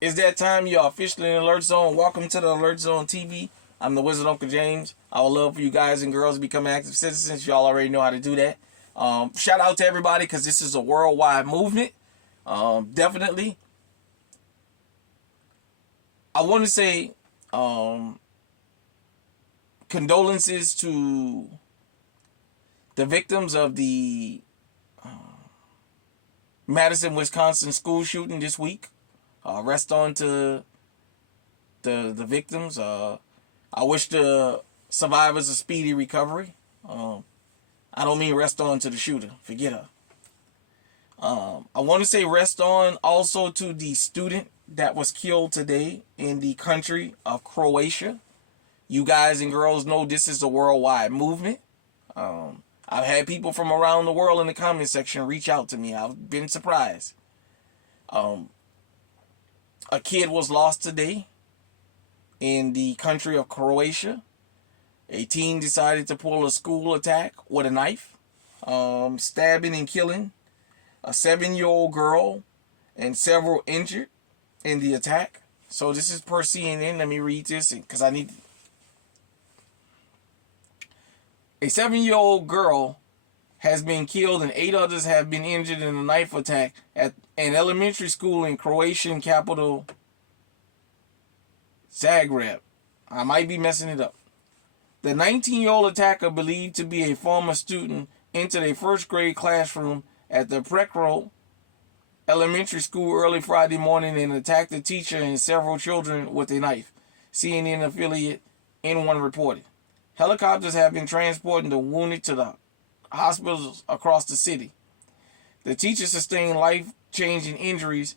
It's that time. You're officially in the Alert Zone. Welcome to the Alert Zone TV. I'm the Wizard Uncle James. I would love for you guys and girls to become active citizens. Y'all already know how to do that. Shout out to everybody because this is a worldwide movement. Definitely. I want to say condolences to the victims of the Madison, Wisconsin school shooting this week. Rest on to the victims. I wish the survivors a speedy recovery. I don't mean rest on to the shooter. Forget her. I want to say rest on also to the student that was killed today in the country of Croatia. You guys and girls know this is a worldwide movement. I've had people from around the world in the comment section reach out to me. I've been surprised. A kid was lost today in the country of Croatia. A teen decided to pull a school attack with a knife, stabbing and killing a 7-year-old girl and several injured in the attack. So this is per CNN. Let me read this because I need... A 7-year-old girl has been killed and 8 others have been injured in a knife attack at an elementary school in Croatian capital Zagreb. I might be messing it up. The 19-year-old attacker, believed to be a former student, entered a first-grade classroom at the Prekro Elementary School early Friday morning and attacked a teacher and several children with a knife, CNN affiliate N1 reported. Helicopters have been transporting the wounded to the hospitals across the city. The teacher sustained life-changing injuries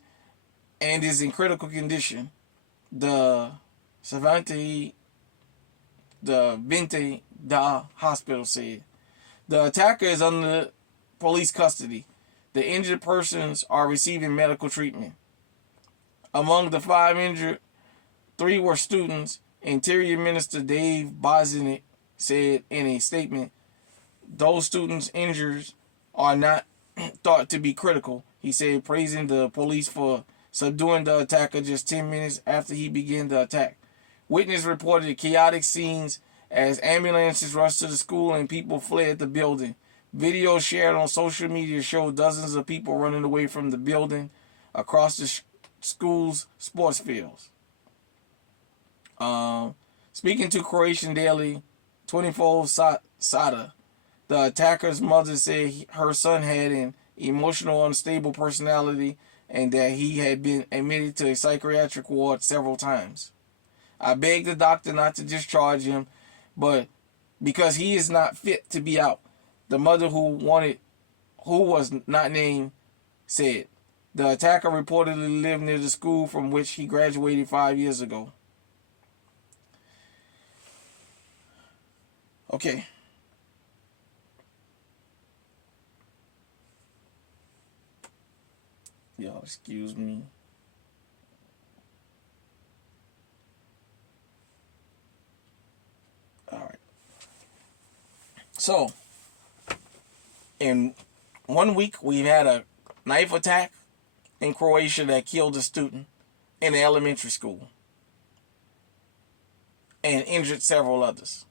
and is in critical condition. The Vinte da hospital said. The attacker is under police custody. The injured persons are receiving medical treatment. Among the 5 injured, 3 were students. Interior Minister Dave Bozniak said in a statement, those students injured are not thought to be critical. He said, praising the police for subduing the attacker just 10 minutes after he began the attack. Witness reported chaotic scenes as ambulances rushed to the school and people fled the building. Videos shared on social media showed dozens of people running away from the building across the school's sports fields. Speaking to Croatian Daily 24 Sada, the attacker's mother said her son had an emotional, unstable personality and that he had been admitted to a psychiatric ward several times. I begged the doctor not to discharge him, but because he is not fit to be out, the mother who was not named, said. The attacker reportedly lived near the school from which he graduated 5 years ago. Okay. Y'all excuse me. All right. So, in 1 week, we've had a knife attack in Croatia that killed a student in an elementary school and injured several others.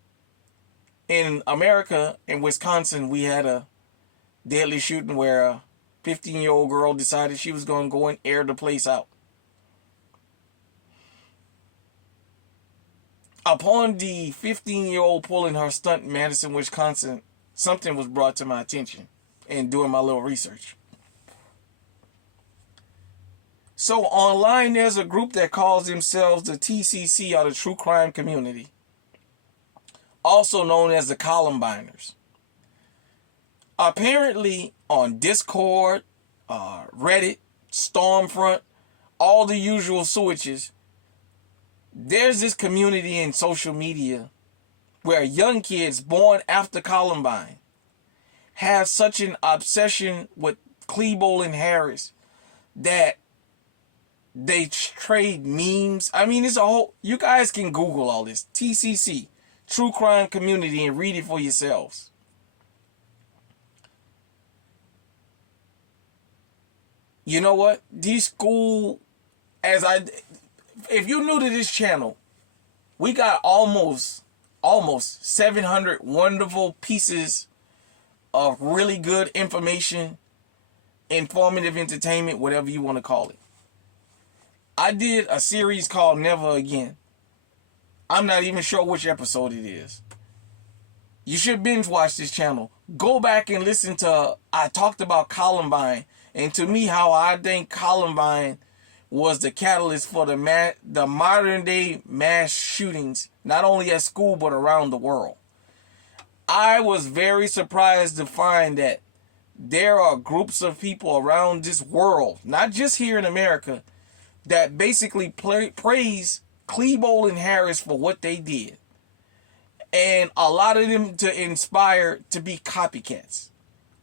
In America, in Wisconsin, we had a deadly shooting where a 15-year-old girl decided she was going to go and air the place out. Upon the 15-year-old pulling her stunt in Madison, Wisconsin, something was brought to my attention in doing my little research. So online, there's a group that calls themselves the TCC, or the True Crime Community, also known as the Columbiners. Apparently on Discord, Reddit, Stormfront, all the usual switches, there's this community in social media where young kids born after Columbine have such an obsession with Klebold and Harris that they trade memes. I mean, it's a whole... You guys can Google all this. TCC, True Crime Community, and read it for yourselves. You know what? These school as I, if you're new to this channel, we got almost 700 wonderful pieces of really good information, informative entertainment, whatever you want to call it. I did a series called Never Again. I'm not even sure which episode it is. You should binge watch this channel. Go back and listen to, I talked about Columbine, and to me how I think Columbine was the catalyst for the modern day mass shootings, not only at school but around the world. I was very surprised to find that there are groups of people around this world, not just here in America, that basically praise Klebold and Harris for what they did. And a lot of them to inspire to be copycats.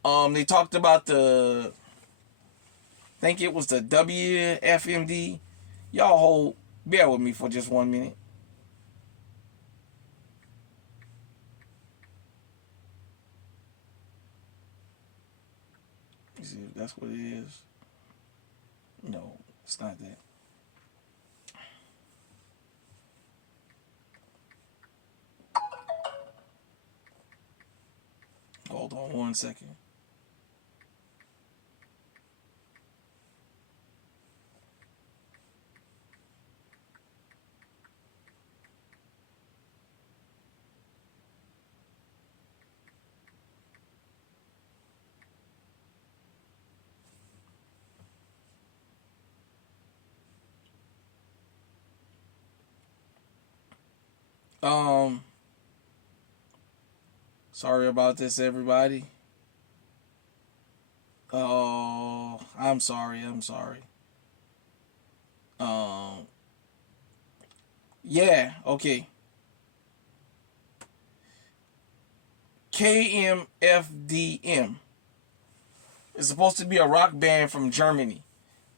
They talked about I think it was the WFMD. Y'all bear with me for just 1 minute. Let's see if that's what it is. No, it's not that. Hold on 1 second. Sorry about this, everybody. Oh, I'm sorry. Yeah, okay. KMFDM is supposed to be a rock band from Germany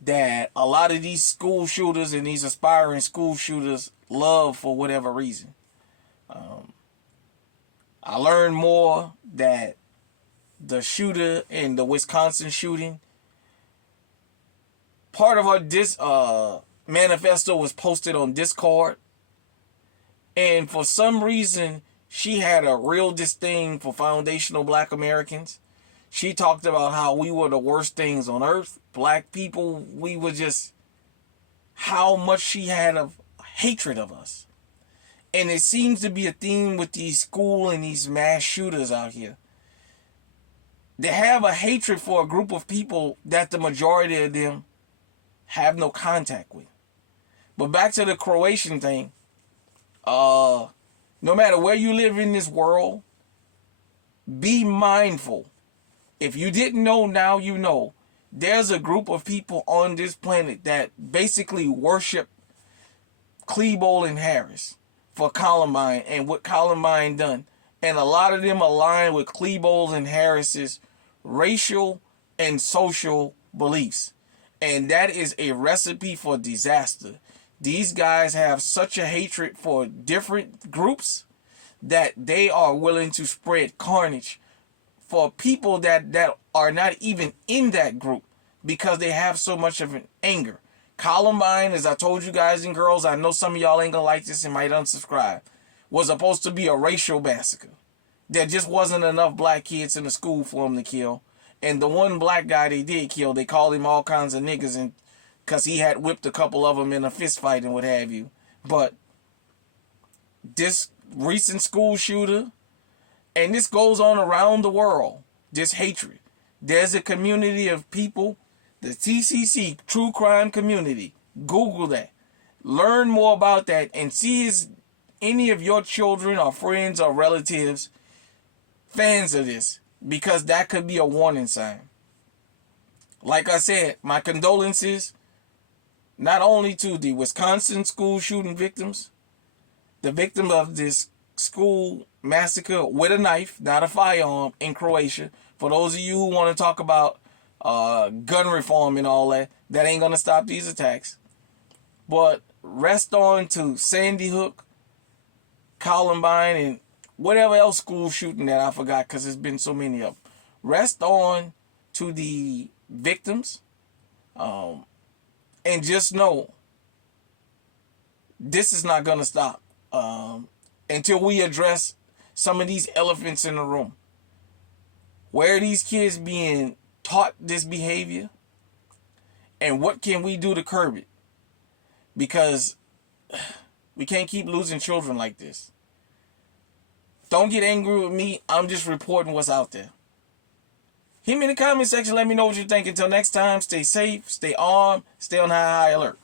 that a lot of these school shooters and these aspiring school shooters love for whatever reason. I learned more that the shooter in the Wisconsin shooting, part of her manifesto was posted on Discord, and for some reason she had a real disdain for foundational black Americans. She talked about how we were the worst things on earth. Black people, we were just, how much she had of hatred of us. And it seems to be a theme with these school and these mass shooters out here. They have a hatred for a group of people that the majority of them have no contact with. But back to the Croatian thing. No matter where you live in this world, be mindful. If you didn't know, now you know. There's a group of people on this planet that basically worship Klebold and Harris for Columbine and what Columbine done. And a lot of them align with Klebold and Harris's racial and social beliefs. And that is a recipe for disaster. These guys have such a hatred for different groups that they are willing to spread carnage for people that are not even in that group because they have so much of an anger. Columbine, as I told you guys and girls, I know some of y'all ain't gonna like this and might unsubscribe, was supposed to be a racial massacre. There just wasn't enough black kids in the school for them to kill. And the one black guy they did kill, they called him all kinds of niggas and because he had whipped a couple of them in a fist fight and what have you. But this recent school shooter, and this goes on around the world, this hatred. There's a community of people, the TCC, True Crime Community. Google that. Learn more about that and see if any of your children or friends or relatives fans of this, because that could be a warning sign. Like I said, my condolences not only to the Wisconsin school shooting victims, the victim of this school massacre with a knife, not a firearm, in Croatia. For those of you who want to talk about gun reform and all that, that ain't going to stop these attacks. But rest on to Sandy Hook, Columbine, and whatever else school shooting that I forgot because there's been so many of them. Rest on to the victims. And just know this is not going to stop until we address some of these elephants in the room. Where are these kids being taught this behavior? And what can we do to curb it? Because we can't keep losing children like this. Don't get angry with me. I'm just reporting what's out there. Hit me in the comment section. Let me know what you think. Until next time, stay safe, stay armed, stay on high alert.